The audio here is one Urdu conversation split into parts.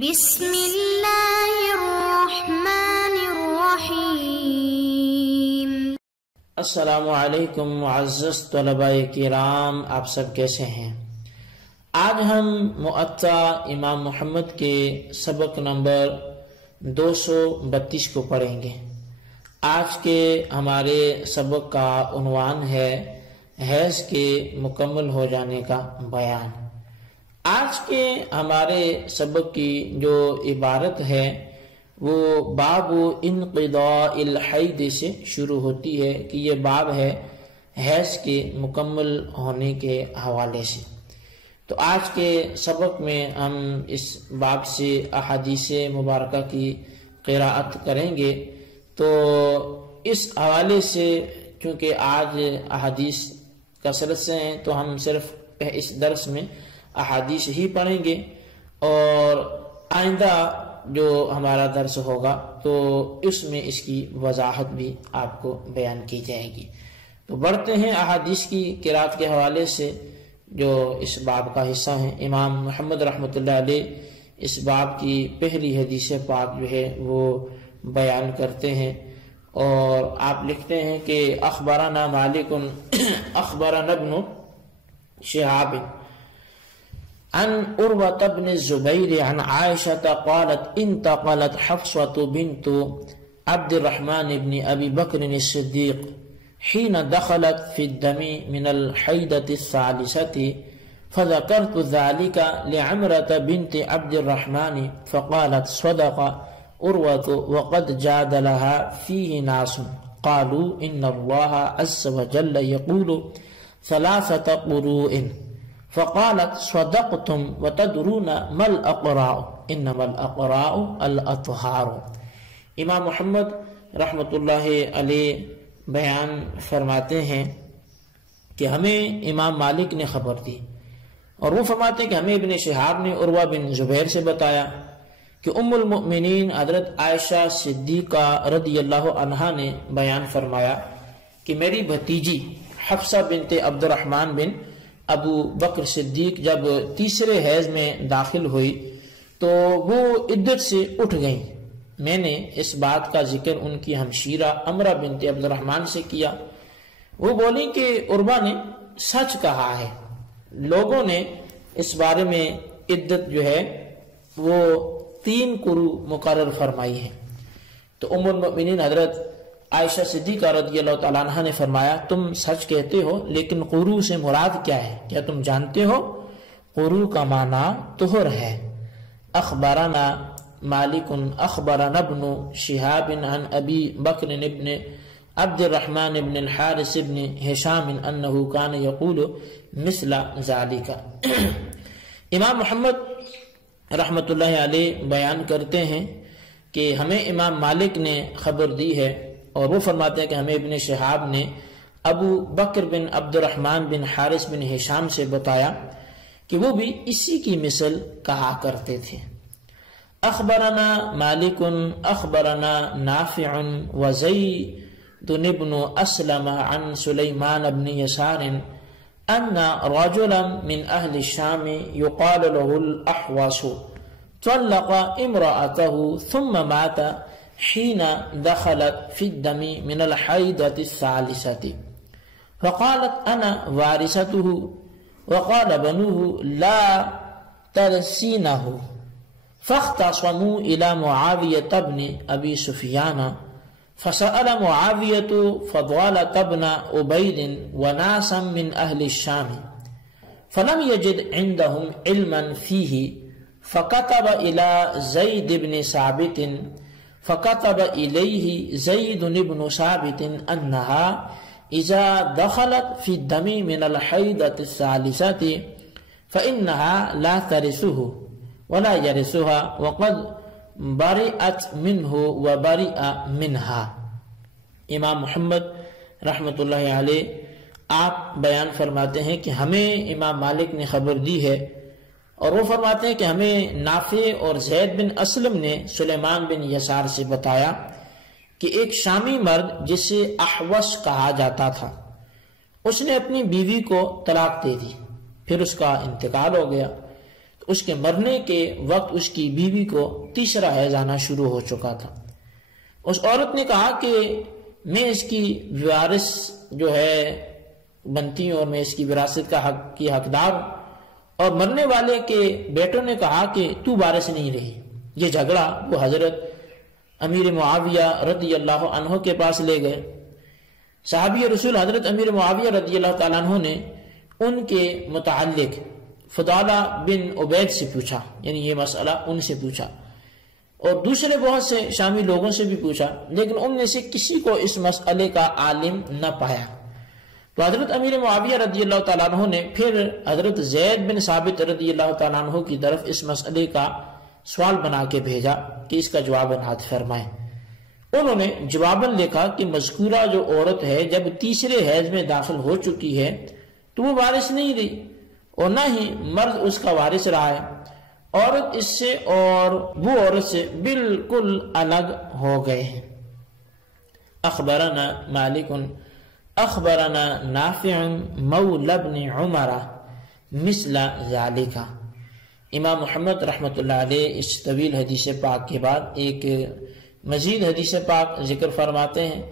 بسم اللہ الرحمن الرحیم۔ السلام علیکم معزز طلباء کرام، آپ سب کیسے ہیں؟ آج ہم مؤطا امام محمد کے سبق نمبر 232 کو پڑھیں گے۔ آج کے ہمارے سبق کا عنوان ہے حیض کے مکمل ہو جانے کا بیان۔ آج کے ہمارے سبق کی جو عبارت ہے وہ باب انقضاء الحید سے شروع ہوتی ہے کہ یہ باب ہے حیض کے مکمل ہونے کے حوالے سے۔ تو آج کے سبق میں ہم اس باب سے احادیث مبارکہ کی قراءت کریں گے۔ تو اس حوالے سے چونکہ آج احادیث کثرت سے ہیں تو ہم صرف اس درس میں احادیث ہی پڑھیں گے، اور آئندہ جو ہمارا درس ہوگا تو اس میں اس کی وضاحت بھی آپ کو بیان کی جائے گی۔ تو بڑھتے ہیں احادیث کی قراءت کے حوالے سے جو اس باب کا حصہ ہیں۔ امام محمد رحمۃ اللہ علیہ اس باب کی پہلی حدیث پاک جو ہے وہ بیان کرتے ہیں، اور آپ لکھتے ہیں کہ اخبرنا مالک اخبرنا ابن شہاب عن عروة بن الزبير عن عائشة قالت انتقلت حفصة بنت عبد الرحمن بن أبي بكر الصديق حين دخلت في الدم من الحيضة الثالثة، فذكرت ذلك لعمرة بنت عبد الرحمن فقالت صدق عروة وقد جادلها فيه ناس قالوا إن الله عز وجل يقول 3 قروء، فقالت صدقتم وتدرون ما الأقراء انما الأقراء الأطهار۔ امام محمد رحمۃ اللہ علیہ بیان فرماتے ہیں کہ ہمیں امام مالک نے خبر دی، اور وہ فرماتے ہیں کہ ہمیں ابن شہاب نے عروہ بن زبیر سے بتایا کہ ام المؤمنین حضرت عائشہ صدیقہ رضی اللہ عنہا نے بیان فرمایا کہ میری بھتیجی حفصہ بنت عبد الرحمن بن ابو بکر صدیق جب تیسرے حیض میں داخل ہوئی تو وہ عدت سے اٹھ گئیں۔ میں نے اس بات کا ذکر ان کی ہمشیرہ عمرہ بنت عبد الرحمن سے کیا۔ وہ بولی کہ عروہ نے سچ کہا ہے، لوگوں نے اس بارے میں عدت جو ہے وہ 3 قروء مقرر فرمائی ہے۔ تو ام المؤمنین حضرت عائشہ صدیقہ رضی اللہ تعالیٰ عنہ نے فرمایا تم سچ کہتے ہو، لیکن قروء سے مراد کیا ہے؟ کیا تم جانتے ہو؟ قروء کا معنی طہر ہے۔ اخبرنا مالک اخبرنا ابن شہاب عن ابی بکر ابن عبد الرحمن ابن الحارث ابن ہشام انہ کان یقول مثل ذالک۔ امام محمد رحمۃ اللہ علیہ بیان کرتے ہیں کہ ہمیں امام مالک نے خبر دی ہے، اور وہ فرماتے ہیں کہ ہمیں ابن شہاب نے ابو بکر بن عبد الرحمن بن حارث بن ہشام سے بتایا کہ وہ بھی اسی کی مثل کہا کرتے تھے۔ اخبرنا مالک اخبرنا نافع وزید بن اسلم عن سلیمان بن یسار ان رجلا من اہل الشام یقال له الاحوص طلق امرأته ثم مات حين دخلت في الدم من الحيضة الثالثة، فقالت أنا وارثته، وقال بنوه لا ترثينه، فاختصموا إلى معاوية بن أبي سفيان، فسأل معاوية فضالة بن عبيد وناسا من أهل الشام، فلم يجد عندهم علما فيه، فكتب إلى زيد بن ثابت، فكتب إليه زيد بن ثابت أنها إذا دخلت في الدم من الحيضة الثالثة فإنها لا ترثه ولا يرثها وقد برئت منه وبرئ منها۔ امام محمد رحمۃ اللہ علیہ آپ بیان فرماتے ہیں کہ ہمیں امام مالک نے خبر دی ہے، اور وہ فرماتے ہیں کہ ہمیں نافع اور زید بن اسلم نے سلیمان بن یسار سے بتایا کہ ایک شامی مرد جسے احوص کہا جاتا تھا، اس نے اپنی بیوی کو طلاق دے دی، پھر اس کا انتقال ہو گیا۔ اس کے مرنے کے وقت اس کی بیوی کو تیسرا حیض آنا شروع ہو چکا تھا۔ اس عورت نے کہا کہ میں اس کی وارث جو ہے بنتی ہوں اور میں اس کی وراثت کا حق کی حقدار ہوں، اور مرنے والے کے بیٹوں نے کہا کہ تو وارث نہیں رہی۔ یہ جھگڑا وہ حضرت امیر معاویہ رضی اللہ عنہ کے پاس لے گئے۔ صحابی رسول حضرت امیر معاویہ رضی اللہ تعالیٰ عنہ نے ان کے متعلق فضالہ بن عبید سے پوچھا، یعنی یہ مسئلہ ان سے پوچھا، اور دوسرے بہت سے شامی لوگوں سے بھی پوچھا، لیکن ان میں سے کسی کو اس مسئلے کا عالم نہ پایا۔ تو حضرت امیر معاویہ رضی اللہ تعالیٰ عنہ نے پھر حضرت زید بن ثابت رضی اللہ تعالیٰ عنہ کی طرف اس مسئلے کا سوال بنا کے بھیجا کہ اس کا جواب نات فرمائیں۔ انہوں نے جواباً لکھا کہ مذکورہ جو عورت ہے جب تیسرے حیض میں داخل ہو چکی ہے تو وہ وارث نہیں رہی، اور نہ ہی مرد اس کا وارث رہا ہے۔ عورت اس سے اور وہ عورت سے بالکل الگ ہو گئے ہیں۔ اخبرنا مالک اخبرنا نافع مولى ابن عمر مثل ذلك۔ امام محمد رحمۃ اللہ علیہ اس طویل حدیث پاک کے بعد ایک مزید حدیث پاک ذکر فرماتے ہیں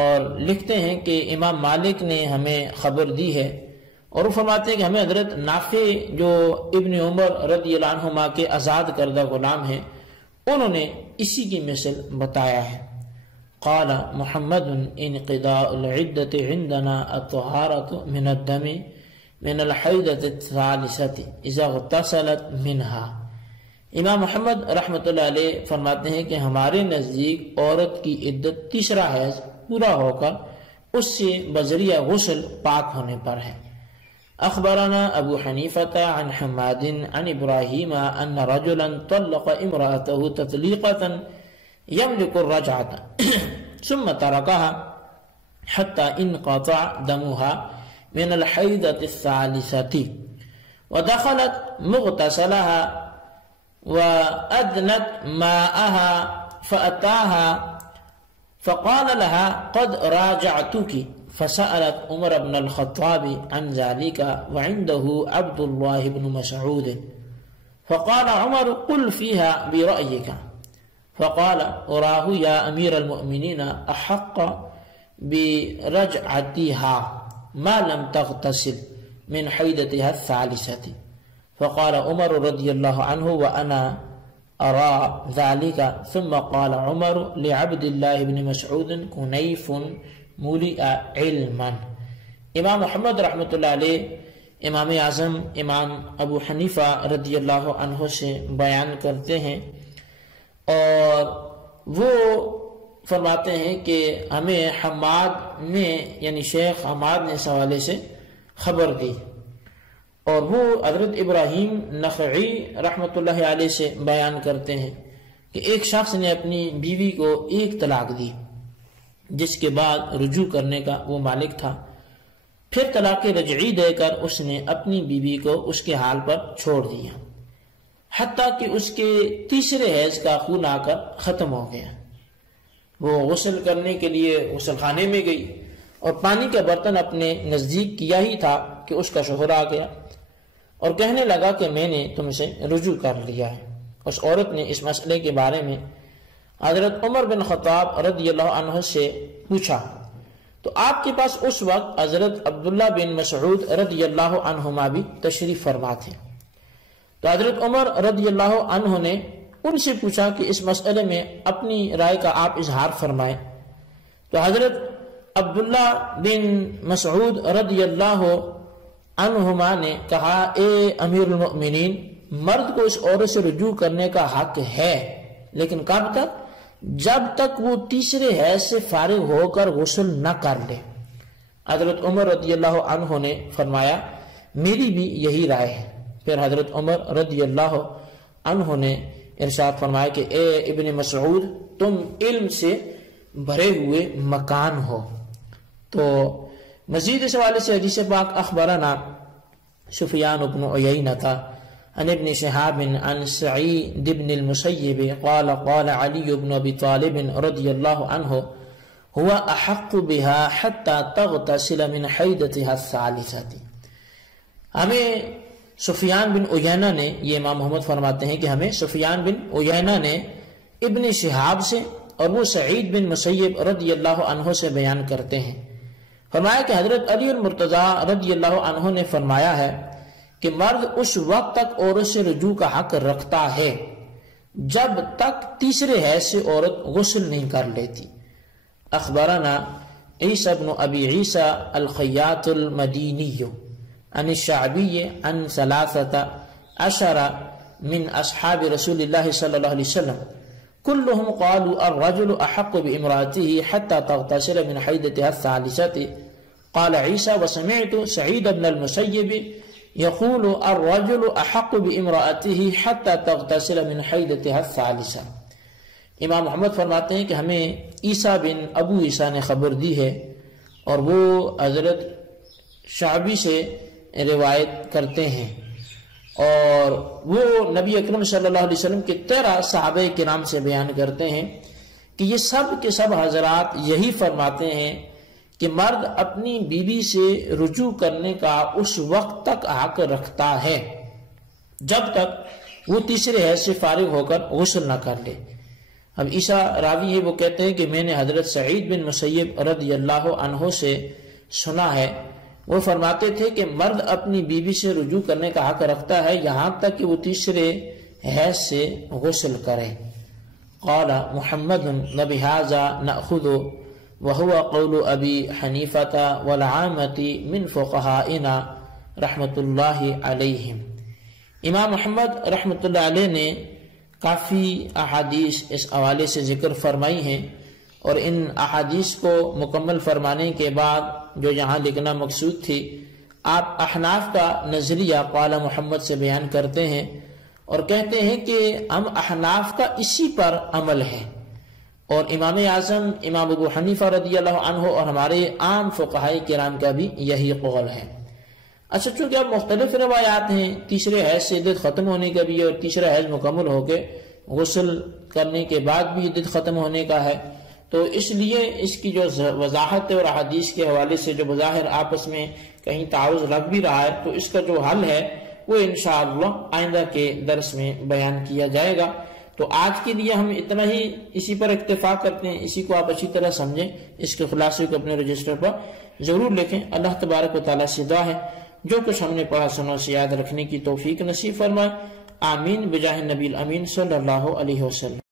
اور لکھتے ہیں کہ امام مالک نے ہمیں خبر دی ہے، اور وہ فرماتے ہیں کہ ہمیں حضرت نافع جو ابن عمر رضی اللہ عنہما کے آزاد کردہ غلام ہیں، انہوں نے اسی کی مثل بتایا ہے۔ قال محمد انقضاء العدة عندنا الطهارة من الدم من الحیضة الثالثة اذا اغتسلت منها۔ امام محمد رحمۃ اللہ علیہ فرماتے ہیں کہ ہمارے نزدیک عورت کی عدت تیسرا حیض پورا ہو کر اس سے بذریعہ غسل پاک ہونے پر ہے۔ اخبرنا ابو حنیفة عن حماد عن ابراہیم ان رجلا طلق امرأته تطلیقة يملك الرجعة ثم تركها حتى انقطع دمها من الحيضة الثالثة ودخلت مغتسلها وأدنت ماءها فأتاها فقال لها قد راجعتك، فسألت عمر بن الخطاب عن ذلك وعنده عبد الله بن مسعود، فقال عمر قل فيها برأيك، فقال أراه يا أمير المؤمنين أحق برجعتها ما لم تغتسل من حيضتها الثالثة، فقال عمر رضي الله عنه وأنا أرى ذلك، ثم قال عمر لعبد الله بن مسعود كنيف ملئ علما۔ امام محمد رحمۃ اللہ علیہ امام اعظم امام ابو حنیفہ رضی اللہ عنہ سے بیان کرتے ہیں، اور وہ فرماتے ہیں کہ ہمیں حماد نے یعنی شیخ حماد نے اس حوالے سے خبر دی، اور وہ حضرت ابراہیم نخعی رحمۃ اللہ علیہ سے بیان کرتے ہیں کہ ایک شخص نے اپنی بیوی کو ایک طلاق دی، جس کے بعد رجوع کرنے کا وہ مالک تھا، پھر طلاق رجعی دے کر اس نے اپنی بیوی کو اس کے حال پر چھوڑ دیا، حتیٰ کہ اس کے تیسرے حیض کا خون آ کر ختم ہو گیا۔ وہ غسل کرنے کے لیے غسل خانے میں گئی اور پانی کا برتن اپنے نزدیک کیا ہی تھا کہ اس کا شوہر آ گیا اور کہنے لگا کہ میں نے تم سے رجوع کر لیا ہے۔ اس عورت نے اس مسئلے کے بارے میں حضرت عمر بن خطاب رضی اللہ عنہ سے پوچھا، تو آپ کے پاس اس وقت حضرت عبداللہ بن مسعود رضی اللہ عنہما بھی تشریف فرما تھے۔ تو حضرت عمر رضی اللہ عنہ نے ان سے پوچھا کہ اس مسئلے میں اپنی رائے کا آپ اظہار فرمائیں۔ تو حضرت عبداللہ بن مسعود رضی اللہ عنہما نے کہا، اے امیر المؤمنین، مرد کو اس عورت سے رجوع کرنے کا حق ہے، لیکن کب تک؟ جب تک وہ تیسرے حیض سے فارغ ہو کر غسل نہ کر لے۔ حضرت عمر رضی اللہ عنہ نے فرمایا، میری بھی یہی رائے ہے۔ پھر حضرت عمر رضی اللہ عنہ نے ارشاد فرمایا کہ اے ابن مسعود، تم علم سے بھرے ہوئے مکان ہو۔ تو مزید اس حوالے سے حدیث پاک اخبرنا سفیان بن عیینہ عن ابن شہاب عن سعید بن المسیب قال قال علی بن ابی طالب رضی اللہ عنہ هو احق بها حتى تغتسل من حیضتها الثالثة۔ ہمیں سفیان بن عیینہ نے، یہ امام محمد فرماتے ہیں کہ ہمیں سفیان بن عیینہ نے ابن شہاب سے اور وہ سعید بن مسیب رضی اللہ عنہ سے بیان کرتے ہیں، فرمایا کہ حضرت علی المرتضیٰ رضی اللہ عنہ نے فرمایا ہے کہ مرد اس وقت تک عورت سے رجوع کا حق رکھتا ہے جب تک تیسرے حیض سے عورت غسل نہیں کر لیتی۔ اخبرنا عیسیٰ بن ابی عیسیٰ الخیاط المدینی عن الشعبی عن 13 من اصحاب رسول اللہ صلی اللہ علیہ وسلم كلهم قالوا الرجل احق بامرأته حتى تغتسل من حيضتها الثالثة قال عيسى وسمعت سعيد بن المسيب يقول الرجل احق بامرأته حتى تغتسل من حيضتها الثالثة۔ امام محمد فرماتے ہیں کہ ہمیں عیسیٰ بن ابو عیسیٰ نے خبر دی ہے اور وہ حضرت شعبی سے روایت کرتے ہیں، اور وہ نبی اکرم صلی اللہ علیہ وسلم کے 13 صحابہ کرام سے بیان کرتے ہیں کہ یہ سب کے سب حضرات یہی فرماتے ہیں کہ مرد اپنی بیوی سے رجوع کرنے کا اس وقت تک حق رکھتا ہے جب تک وہ تیسرے حیض سے فارغ ہو کر غسل نہ کر لے۔ اب عیسیٰ راوی ہے، وہ کہتے ہیں کہ میں نے حضرت سعید بن مسیب رضی اللہ عنہ سے سنا ہے، وہ فرماتے تھے کہ مرد اپنی بیوی سے رجوع کرنے کا حق رکھتا ہے یہاں تک کہ وہ تیسرے حیض سے غسل کرے۔ قال محمد وبہذا نأخذ وهو قول ابی حنیفہ والعامۃ من فقہائنا رحمۃ اللہ علیہم۔ امام محمد رحمۃ اللہ علیہ نے کافی احادیث اس حوالے سے ذکر فرمائی ہیں، اور ان احادیث کو مکمل فرمانے کے بعد جو یہاں لکھنا مقصود تھی، آپ احناف کا نظریہ قال محمد سے بیان کرتے ہیں اور کہتے ہیں کہ ہم احناف کا اسی پر عمل ہے، اور امام اعظم امام ابو حنیفہ رضی اللہ عنہ اور ہمارے عام فقہائے کرام کا بھی یہی قول ہے۔ اچھا، چونکہ اب مختلف روایات ہیں، تیسرے حیض سے عدت ختم ہونے کا بھی ہے اور تیسرا حیض مکمل ہو کے غسل کرنے کے بعد بھی عدت ختم ہونے کا ہے، تو اس لیے اس کی جو وضاحت ہے اور احادیث کے حوالے سے جو بظاہر آپس میں کہیں تعارض لگ بھی رہا ہے، تو اس کا جو حل ہے وہ انشاءاللہ آئندہ کے درس میں بیان کیا جائے گا۔ تو آج کے لیے ہم اتنا ہی اسی پر اکتفا کرتے ہیں، اسی کو آپ اچھی طرح سمجھیں، اس کے خلاصے کو اپنے رجسٹر پر ضرور لکھیں۔ اللہ تبارک و تعالیٰ سے دعا ہے جو کچھ ہم نے پڑھا سنا سے یاد رکھنے کی توفیق نصیب فرمائے، آمین بجاہ نبی الامین صلی اللہ علیہ وسلم۔